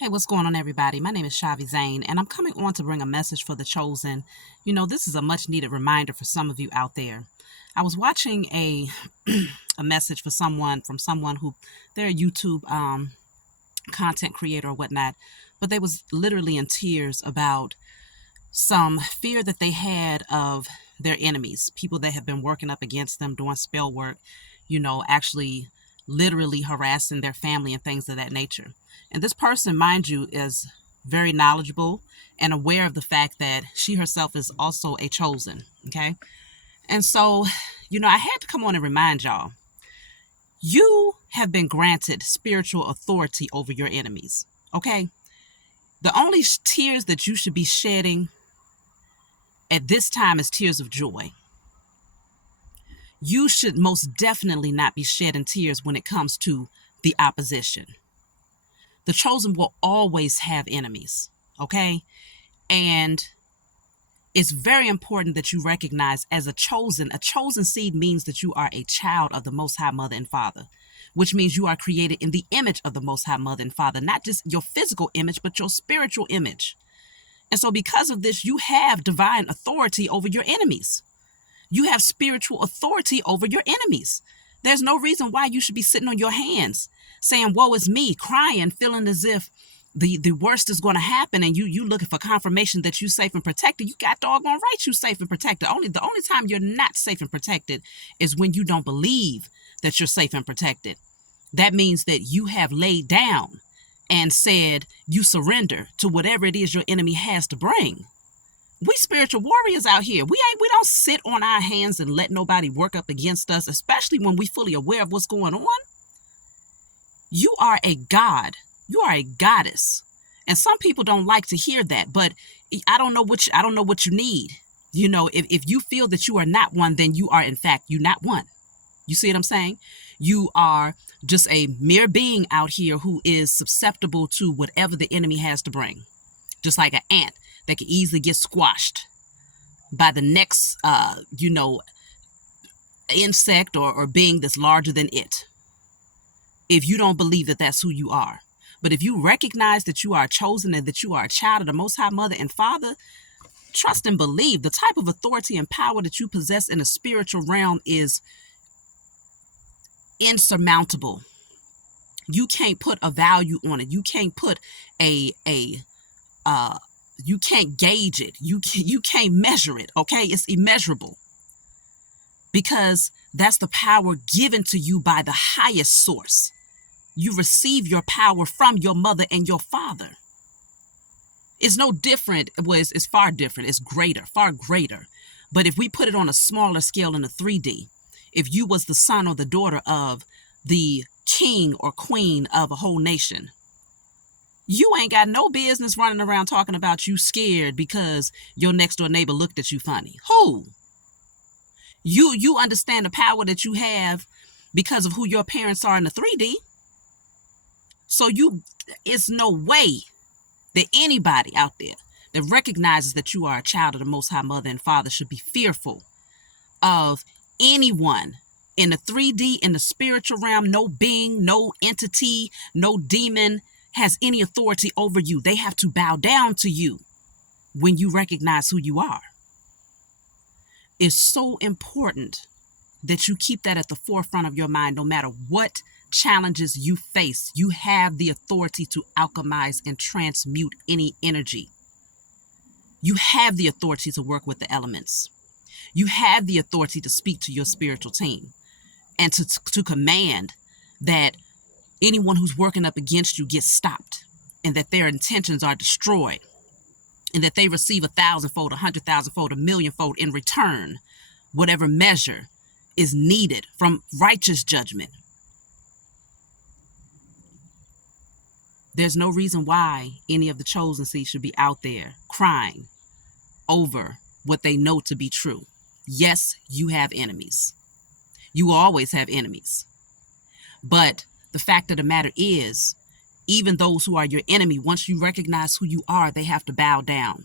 Hey, what's going on, everybody? My name is Shavi Zane, and I'm coming on to bring a message for the chosen. This is a much needed reminder for some of you out there. I was watching a a message from someone who they're a YouTube content creator or whatnot, but they was literally in tears about some fear that they had of their enemies, people that have been working up against them, doing spell work, actually literally harassing their family and things of that nature. And this person, mind you, is very knowledgeable and aware of the fact that she herself is also a chosen. Okay. And so, I had to come on and remind y'all, you have been granted spiritual authority over your enemies. Okay. The only tears that you should be shedding at this time is tears of joy. You should most definitely not be shedding tears when it comes to the opposition. The chosen will always have enemies, okay? And it's very important that you recognize as a chosen seed means that you are a child of the Most High Mother and Father, which means you are created in the image of the Most High Mother and Father, not just your physical image, but your spiritual image. And so because of this, you have divine authority over your enemies. You have spiritual authority over your enemies. There's no reason why you should be sitting on your hands saying, woe is me, crying, feeling as if the worst is going to happen, and you looking for confirmation that you're safe and protected. You got doggone right you safe and protected. The only time you're not safe and protected is when you don't believe that you're safe and protected. That means that you have laid down and said you surrender to whatever it is your enemy has to bring. We spiritual warriors out here. We don't sit on our hands and let nobody work up against us, especially when we fully aware of what's going on. You are a god. You are a goddess. And some people don't like to hear that, but I don't know what you need. If you feel that you are not one, then you are in fact you not one. You see what I'm saying? You are just a mere being out here who is susceptible to whatever the enemy has to bring. Just like an ant that can easily get squashed by the next, insect or being that's larger than it. If you don't believe that that's who you are. But if you recognize that you are chosen and that you are a child of the Most High Mother and Father, trust and believe the type of authority and power that you possess in the spiritual realm is insurmountable. You can't put a value on it. You can't put you can't gauge it. You can't measure it. Okay. It's immeasurable because that's the power given to you by the highest source. You receive your power from your mother and your father. It's no different. Well, it's far different. It's greater, far greater. But if we put it on a smaller scale in a 3D, if you was the son or the daughter of the king or queen of a whole nation, you ain't got no business running around talking about you scared because your next door neighbor looked at you funny. Who? You understand the power that you have because of who your parents are in the 3D. So it's no way that anybody out there that recognizes that you are a child of the Most High Mother and Father should be fearful of anyone in the 3D, in the spiritual realm. No being, no entity, no demon has any authority over you. They have to bow down to you when you recognize who you are. It's so important that you keep that at the forefront of your mind. No matter what challenges you face, you have the authority to alchemize and transmute any energy. You have the authority to work with the elements. You have the authority to speak to your spiritual team and to command that anyone who's working up against you gets stopped and that their intentions are destroyed and that they receive 1,000-fold, 100,000-fold, 1,000,000-fold in return, whatever measure is needed from righteous judgment. There's no reason why any of the chosen seed should be out there crying over what they know to be true. Yes, you have enemies. You will always have enemies. But the fact of the matter is, even those who are your enemy, once you recognize who you are, they have to bow down.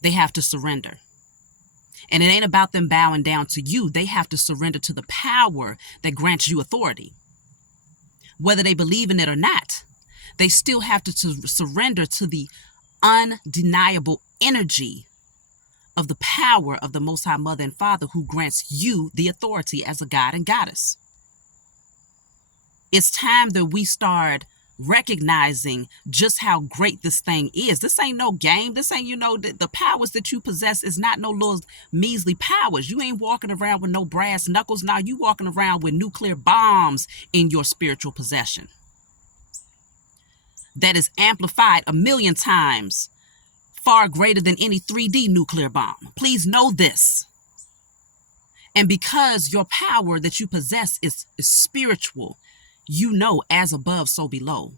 They have to surrender. And it ain't about them bowing down to you. They have to surrender to the power that grants you authority. Whether they believe in it or not, They still have to surrender to the undeniable energy of the power of the Most High Mother and Father, who grants you the authority as a god and goddess. It's time that we start recognizing just how great this thing is. This ain't no game. This ain't, the powers that you possess is not no little measly powers. You ain't walking around with no brass knuckles. Now you walking around with nuclear bombs in your spiritual possession. That is amplified 1,000,000 times, far greater than any 3D nuclear bomb. Please know this. And because your power that you possess is spiritual, as above, so below.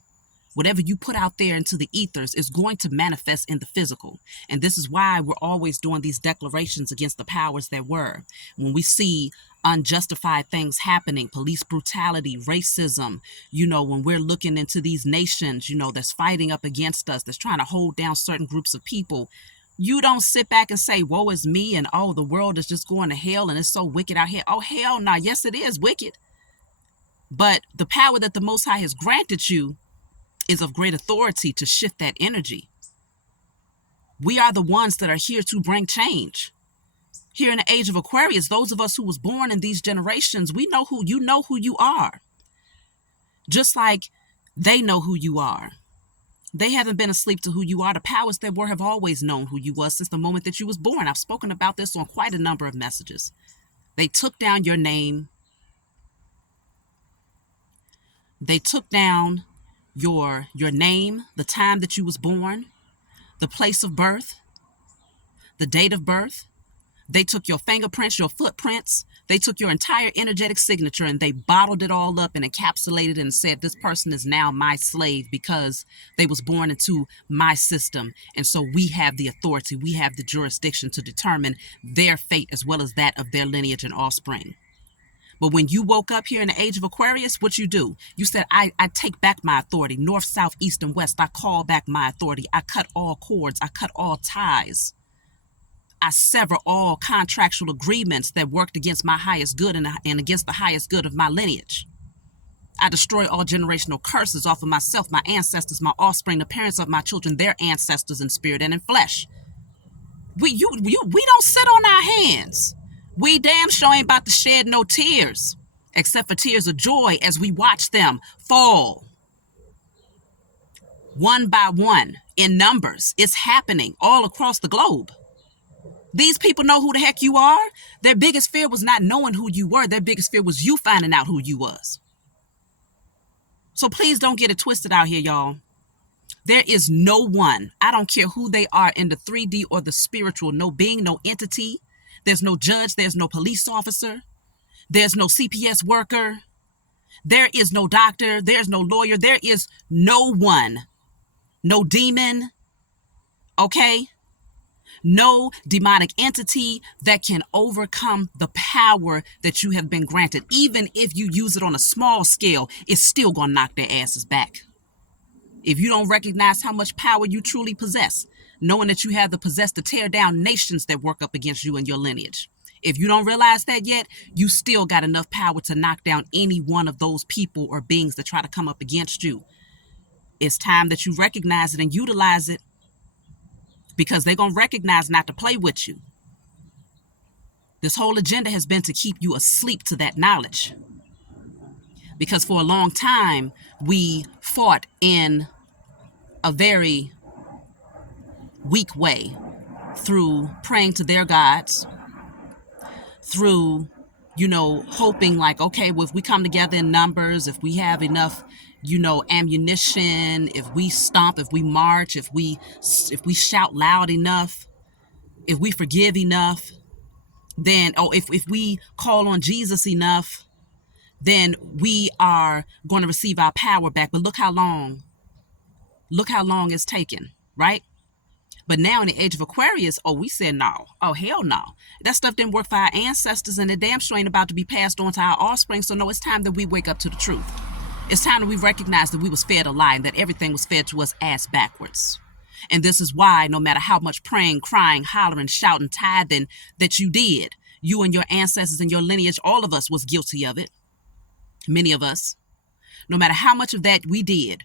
Whatever you put out there into the ethers is going to manifest in the physical. And this is why we're always doing these declarations against the powers that were. When we see unjustified things happening, police brutality, racism, when we're looking into these nations, that's fighting up against us, that's trying to hold down certain groups of people, you don't sit back and say, woe is me, and oh, the world is just going to hell and it's so wicked out here. Oh, hell no. Yes, it is wicked. But the power that the Most High has granted you is of great authority to shift that energy. We are the ones that are here to bring change. Here in the age of Aquarius, those of us who was born in these generations, we know who you are. Just like they know who you are. They haven't been asleep to who you are. The powers that were have always known who you was since the moment that you was born. I've spoken about this on quite a number of messages. They took down your name. They took down your name, the time that you was born, the place of birth, the date of birth. They took your fingerprints, your footprints. They took your entire energetic signature and they bottled it all up and encapsulated it and said, this person is now my slave because they was born into my system. And so we have the authority, we have the jurisdiction to determine their fate as well as that of their lineage and offspring. But when you woke up here in the age of Aquarius, what you do? You said, I take back my authority. North, south, east, and west. I call back my authority. I cut all cords. I cut all ties. I sever all contractual agreements that worked against my highest good and against the highest good of my lineage. I destroy all generational curses off of myself, my ancestors, my offspring, the parents of my children, their ancestors in spirit and in flesh. We don't sit on our hands. We damn sure ain't about to shed no tears, except for tears of joy as we watch them fall. One by one, in numbers, it's happening all across the globe. These people know who the heck you are. Their biggest fear was not knowing who you were. Their biggest fear was you finding out who you was. So please don't get it twisted out here, y'all. There is no one, I don't care who they are in the 3D or the spiritual, no being, no entity. There's no judge. There's no police officer. There's no CPS worker. There is no doctor. There's no lawyer. There is no one, no demon, okay? No demonic entity that can overcome the power that you have been granted. Even if you use it on a small scale, it's still going to knock their asses back. If you don't recognize how much power you truly possess, knowing that you have the possess to tear down nations that work up against you and your lineage. If you don't realize that yet, you still got enough power to knock down any one of those people or beings that try to come up against you. It's time that you recognize it and utilize it, because they're going to recognize not to play with you. This whole agenda has been to keep you asleep to that knowledge. Because for a long time, we fought in a very weak way through praying to their gods, through, hoping like, okay, well, if we come together in numbers, if we have enough, ammunition, if we stomp, if we march, if we shout loud enough, if we forgive enough, then, if we call on Jesus enough, then we are going to receive our power back. But look how long it's taken, right? But now in the age of Aquarius, we said no. Oh, hell no. That stuff didn't work for our ancestors, and the damn sure ain't about to be passed on to our offspring. So no, it's time that we wake up to the truth. It's time that we recognize that we was fed a lie and that everything was fed to us ass backwards. And this is why no matter how much praying, crying, hollering, shouting, tithing that you did, you and your ancestors and your lineage, all of us was guilty of it. Many of us. No matter how much of that we did,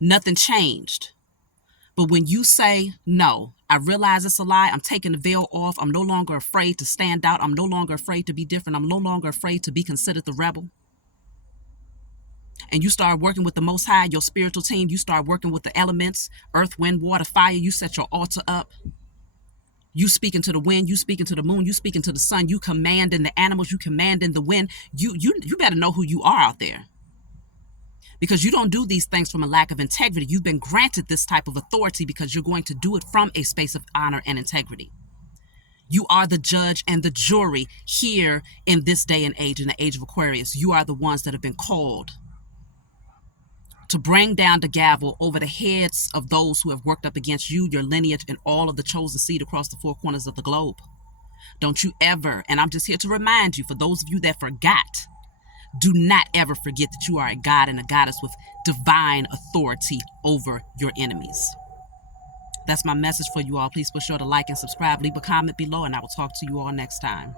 Nothing changed. But when you say, no, I realize it's a lie, I'm taking the veil off, I'm no longer afraid to stand out, I'm no longer afraid to be different, I'm no longer afraid to be considered the rebel, and you start working with the Most High, your spiritual team, you start working with the elements, earth, wind, water, fire, you set your altar up, you speaking to the wind, you speaking to the moon, you speaking to the sun, you commanding the animals, you commanding the wind, you better know who you are out there. Because you don't do these things from a lack of integrity. You've been granted this type of authority because you're going to do it from a space of honor and integrity. You are the judge and the jury here in this day and age, in the age of Aquarius. You are the ones that have been called to bring down the gavel over the heads of those who have worked up against you, your lineage, and all of the chosen seed across the four corners of the globe. Don't you ever, and I'm just here to remind you, for those of you that forgot, do not ever forget that you are a god and a goddess with divine authority over your enemies. That's my message for you all. Please be sure to like and subscribe, leave a comment below, and I will talk to you all next time.